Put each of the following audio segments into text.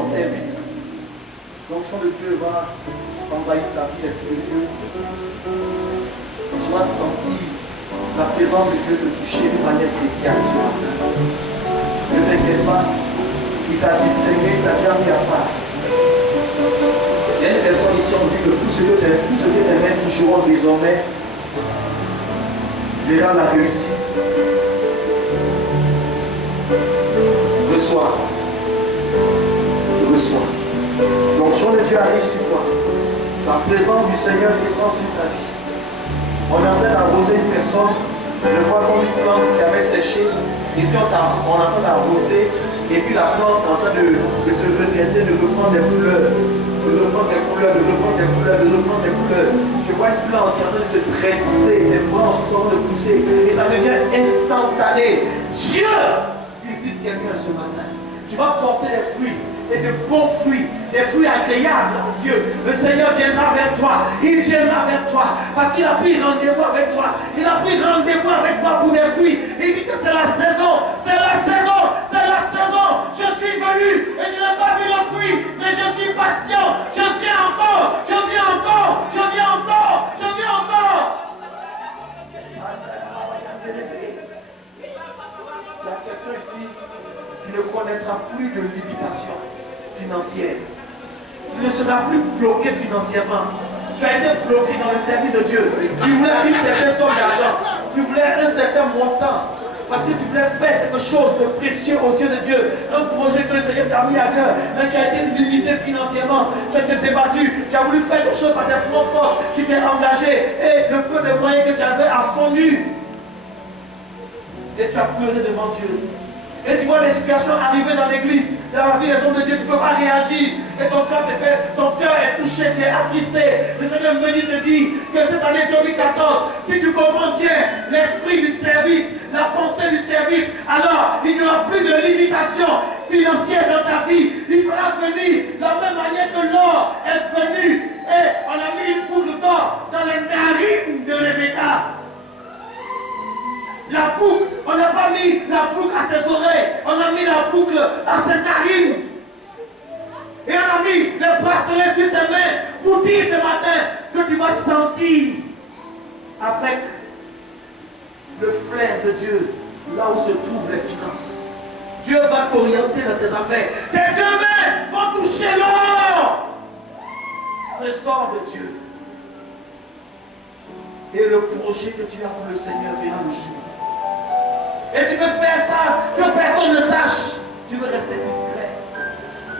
son service. L'onction de Dieu va envahir ta vie, l'Esprit de Dieu. Tu vas sentir la présence de Dieu te toucher d'une manière spéciale ce matin. Ne t'inquiète pas, il t'a distingué, il t'a déjà mis à part. Il y a une personne ici, on dit que tout ce que tes mains toucheront désormais verra la réussite. Reçois. Reçois. L'onction de Dieu arrive sur toi. La présence du Seigneur descend sur ta vie. On est en train d'arroser une personne, je vois comme une plante qui avait séché, et puis on est en train d'arroser, et puis la plante est en train de se redresser, de reprendre des couleurs, de reprendre des couleurs, de reprendre des couleurs, de reprendre des couleurs. Je vois une plante qui est en train de se dresser, les branches sont en train de pousser, et ça devient instantané. Dieu visite quelqu'un ce matin. Tu vas porter des fruits. Et de bons fruits, des fruits agréables à Dieu. Le Seigneur viendra vers toi. Il viendra vers toi. Parce qu'il a pris rendez-vous avec toi. Il a pris rendez-vous avec toi pour des fruits. Il dit que c'est la saison. C'est la saison. C'est la saison. Je suis venu et je n'ai pas vu le fruit. Mais je suis patient. Je viens encore. Je viens encore. Je viens encore. Je viens encore. Il y a quelqu'un ici qui ne connaîtra plus de limitation financière. Tu ne seras plus bloqué financièrement. Tu as été bloqué dans le service de Dieu. Tu voulais une certaine somme d'argent. Tu voulais un certain montant. Parce que tu voulais faire quelque chose de précieux aux yeux de Dieu. Un projet que le Seigneur t'a mis à cœur. Mais tu as été limité financièrement. Tu as été débattu. Tu as voulu faire des choses par tes propres forces. Tu t'es engagé. Et le peu de moyens que tu avais a fondu. Et tu as pleuré devant Dieu. Et tu vois des situations arriver dans l'église, dans la vie des hommes de Dieu, tu ne peux pas réagir. Et ton cœur est fait, ton cœur est touché, tu es attristé. Le Seigneur me dit te dire que cette année 2014, si tu comprends bien l'esprit du service, la pensée du service, alors il n'y aura plus de limitation financière dans ta vie. Il fera venir la même manière que l'or est venu. Et on a mis une boucle d'or dans les narines de Rebecca. La boucle, on n'a pas mis la boucle à ses oreilles, on a mis la boucle à ses narines. Et on a mis les bracelets sur ses mains pour dire ce matin que tu vas sentir avec le flair de Dieu là où se trouvent les finances. Dieu va t'orienter dans tes affaires. Tes deux mains vont toucher l'or. Trésor de Dieu. Et le projet que tu as pour le Seigneur verra le jour. Et tu veux faire ça, que personne ne sache. Tu veux rester discret.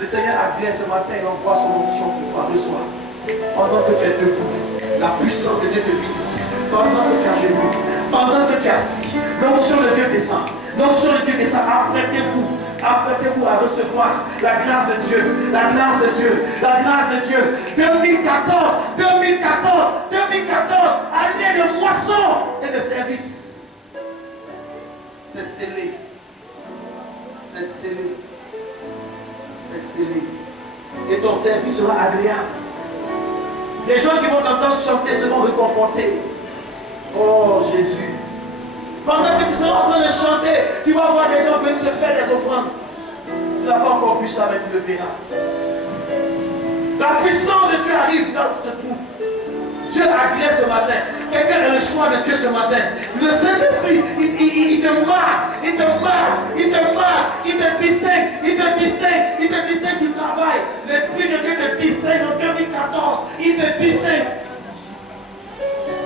Le Seigneur agrée ce matin, il envoie son onction pour toi, reçois. Pendant que tu es debout, la puissance de Dieu te visite. Pendant que tu as genoux, pendant que tu es assis, l'onction de Dieu descend. L'onction de Dieu descend. Apprêtez-vous. Apprêtez-vous à recevoir la grâce de Dieu, la grâce de Dieu, la grâce de Dieu. 2014, année de moisson et de service. C'est scellé. C'est scellé. C'est scellé. Et ton service sera agréable. Les gens qui vont t'entendre chanter seront réconfortés. Oh Jésus. Pendant que tu seras en train de chanter, tu vas voir des gens venir te faire des offrandes. Tu n'as pas encore vu ça, mais tu le verras. La puissance de Dieu arrive là où tu te trouves. Dieu agrée ce matin. Quelqu'un a le choix de Dieu ce matin. Le Saint-Esprit, il te marque, il te marque, il te marque, il te distingue, il te distingue, il te distingue du travail. L'Esprit de Dieu te distingue en 2014. Il te distingue.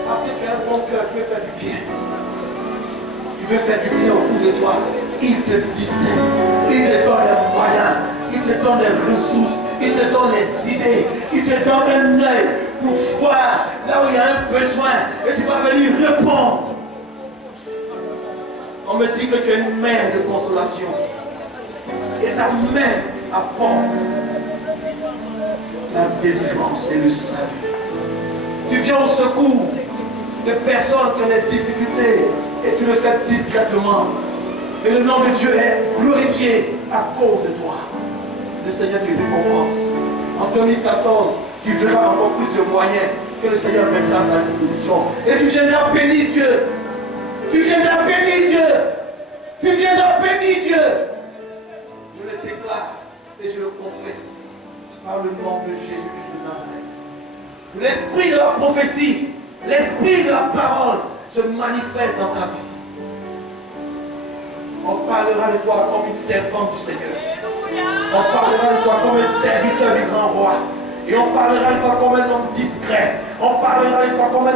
Parce que tu as un bon cœur, tu veux faire du bien. Tu veux faire du bien autour de toi. Il te distingue. Il te donne les moyens. Il te donne les ressources. Il te donne les idées. Il te donne un œil pour voir là où il y a un besoin. Et tu vas venir répondre. On me dit que tu es une mère de consolation. Et ta main apporte la délivrance et le salut. Tu viens au secours de personnes qui ont des difficultés et tu le fais discrètement. Et le nom de Dieu est glorifié à cause de toi. Le Seigneur te récompense. En 2014, tu verras encore plus de moyens que le Seigneur mettra à ta disposition. Et tu viendras bénir Dieu. Tu viendras bénir Dieu. Tu viendras bénir Dieu. Je le déclare. et je le confesse par le nom de Jésus-Christ de Nazareth. L'esprit de la prophétie, l'esprit de la parole se manifeste dans ta vie. On parlera de toi comme une servante du Seigneur. On parlera de toi comme un serviteur du grand roi. Et on parlera de toi comme un homme discret. On parlera de toi comme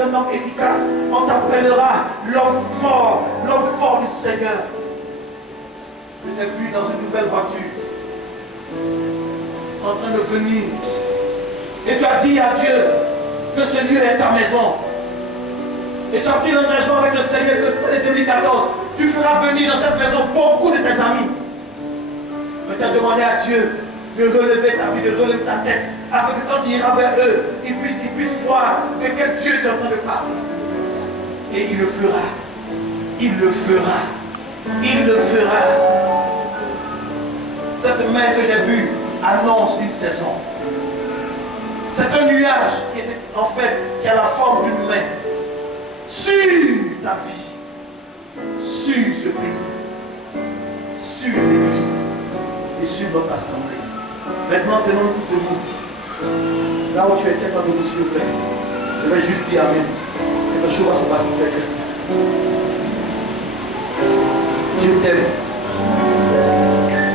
un homme efficace. On t'appellera l'homme fort du Seigneur. Je t'ai vu dans une nouvelle voiture, en train de venir. Et tu as dit à Dieu que ce lieu est ta maison. Et tu as pris l'engagement avec le Seigneur que c'était 2014. Tu feras venir dans cette maison beaucoup de tes amis. Mais tu as demandé à Dieu de relever ta vie, de relever ta tête, afin que quand tu iras vers eux, ils puissent voir de quel Dieu tu es en train de parler. Et il le fera. Il le fera. Il le fera. Cette main que j'ai vue annonce une saison. C'est un nuage qui a la forme d'une main sur ta vie, sur ce pays, sur l'église et sur notre assemblée. Maintenant, tenons-nous tous debout. Là où tu es, tiens-toi debout, s'il te plaît. Je vais juste dire Amen. Quelque chose va se passer pour quelqu'un. Dieu t'aime.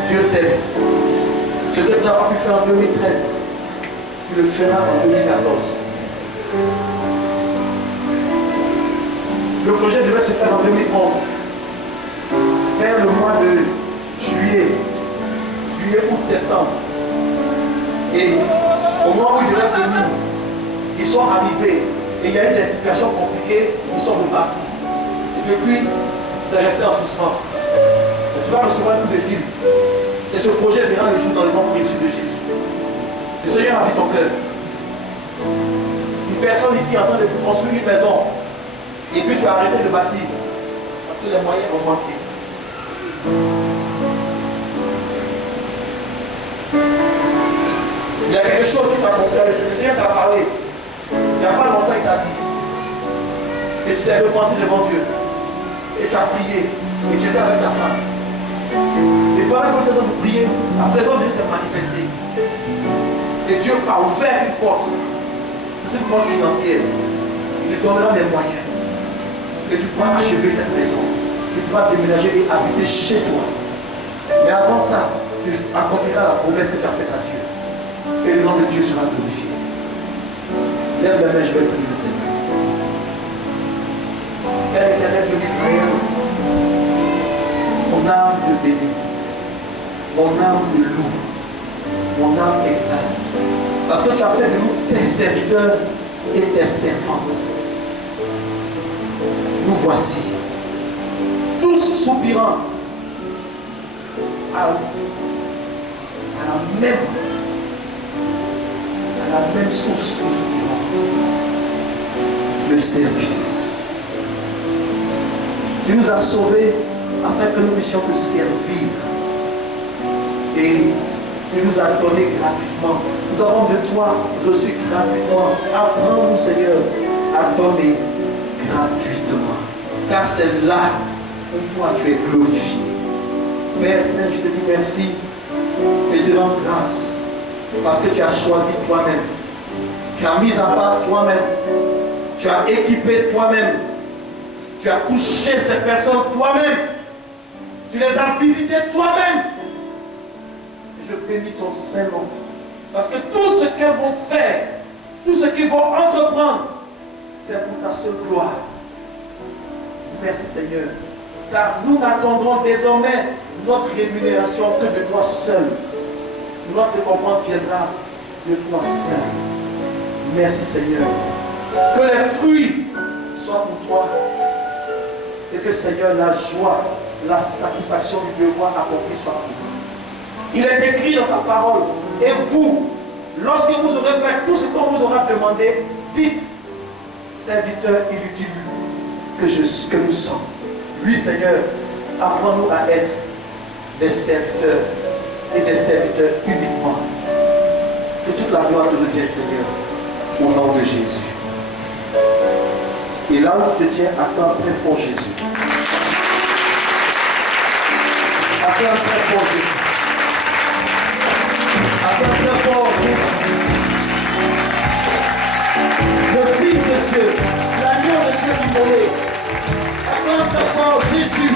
Dieu t'aime. Ce que tu n'as pas pu faire en 2013, tu le feras en 2014. Le projet devait se faire en 2011. Vers le mois de juillet, août, septembre. Et au moment où ils devaient venir, ils sont arrivés. Et il y a eu des situations compliquées, ils sont repartis. Et depuis, c'est resté en suspens. Tu vas recevoir tous les films. Et ce projet verra le jour dans le nom précieux de Jésus. Le Seigneur a vu ton cœur. Une personne ici en train de construire une maison. Et puis tu as arrêté de bâtir. Parce que les moyens vont manquer. Il y a quelque chose qui t'a compris. Le Seigneur t'a parlé. Il n'y a pas longtemps, il t'a dit. Et tu t'es repenti devant Dieu. Et tu as prié. Et tu étais avec ta femme. Et pendant que tu es en train de prier, à présent Dieu s'est manifesté. Et Dieu a ouvert une porte financière. Il te donnera des moyens. Et tu pourras achever cette maison. Tu pourras déménager et habiter chez toi. Mais avant ça, tu accompliras la promesse que tu as faite à Dieu. Et le nom de Dieu sera glorifié. Lève la main, je vais prier le Seigneur. Père éternel de l'Israël, mon âme te bénit, mon âme te loue, mon âme exalte. Parce que tu as fait de nous tes serviteurs et tes servantes. Nous voici, tous soupirant à la même source, nous soupirons. Le service. Tu nous as sauvés afin que nous puissions te servir. Et tu nous as donné gratuitement. Nous avons de toi reçu gratuitement. Apprends-nous, Seigneur, à donner gratuitement. Car c'est là où toi tu es glorifié. Père Saint, je te dis merci et je te rends grâce parce que tu as choisi toi-même. Tu as mis à part toi-même. Tu as équipé toi-même. Tu as touché ces personnes toi-même. Tu les as visitées toi-même. Je bénis ton Saint-Nom. Parce que tout ce qu'elles vont faire, tout ce qu'ils vont entreprendre, c'est pour ta seule gloire. Merci Seigneur. Car nous n'attendrons désormais notre rémunération que de toi seul. Notre récompense viendra de toi seul. Merci Seigneur. Que les fruits soient pour toi. Et que Seigneur, la joie, la satisfaction du devoir accompli soit pour vous. Il est écrit dans ta parole. Et vous, lorsque vous aurez fait tout ce qu'on vous aura demandé, dites, serviteurs inutiles que nous sommes. Oui Seigneur, apprends-nous à être des serviteurs et des serviteurs uniquement. Que toute la gloire te revienne Seigneur, au nom de Jésus. Et là où tu te tiens, acclame très fort Jésus. Acclame très fort Jésus. Acclame fort Jésus. Le Fils de Dieu, l'agneau de Dieu immolé. Acclame fort Jésus.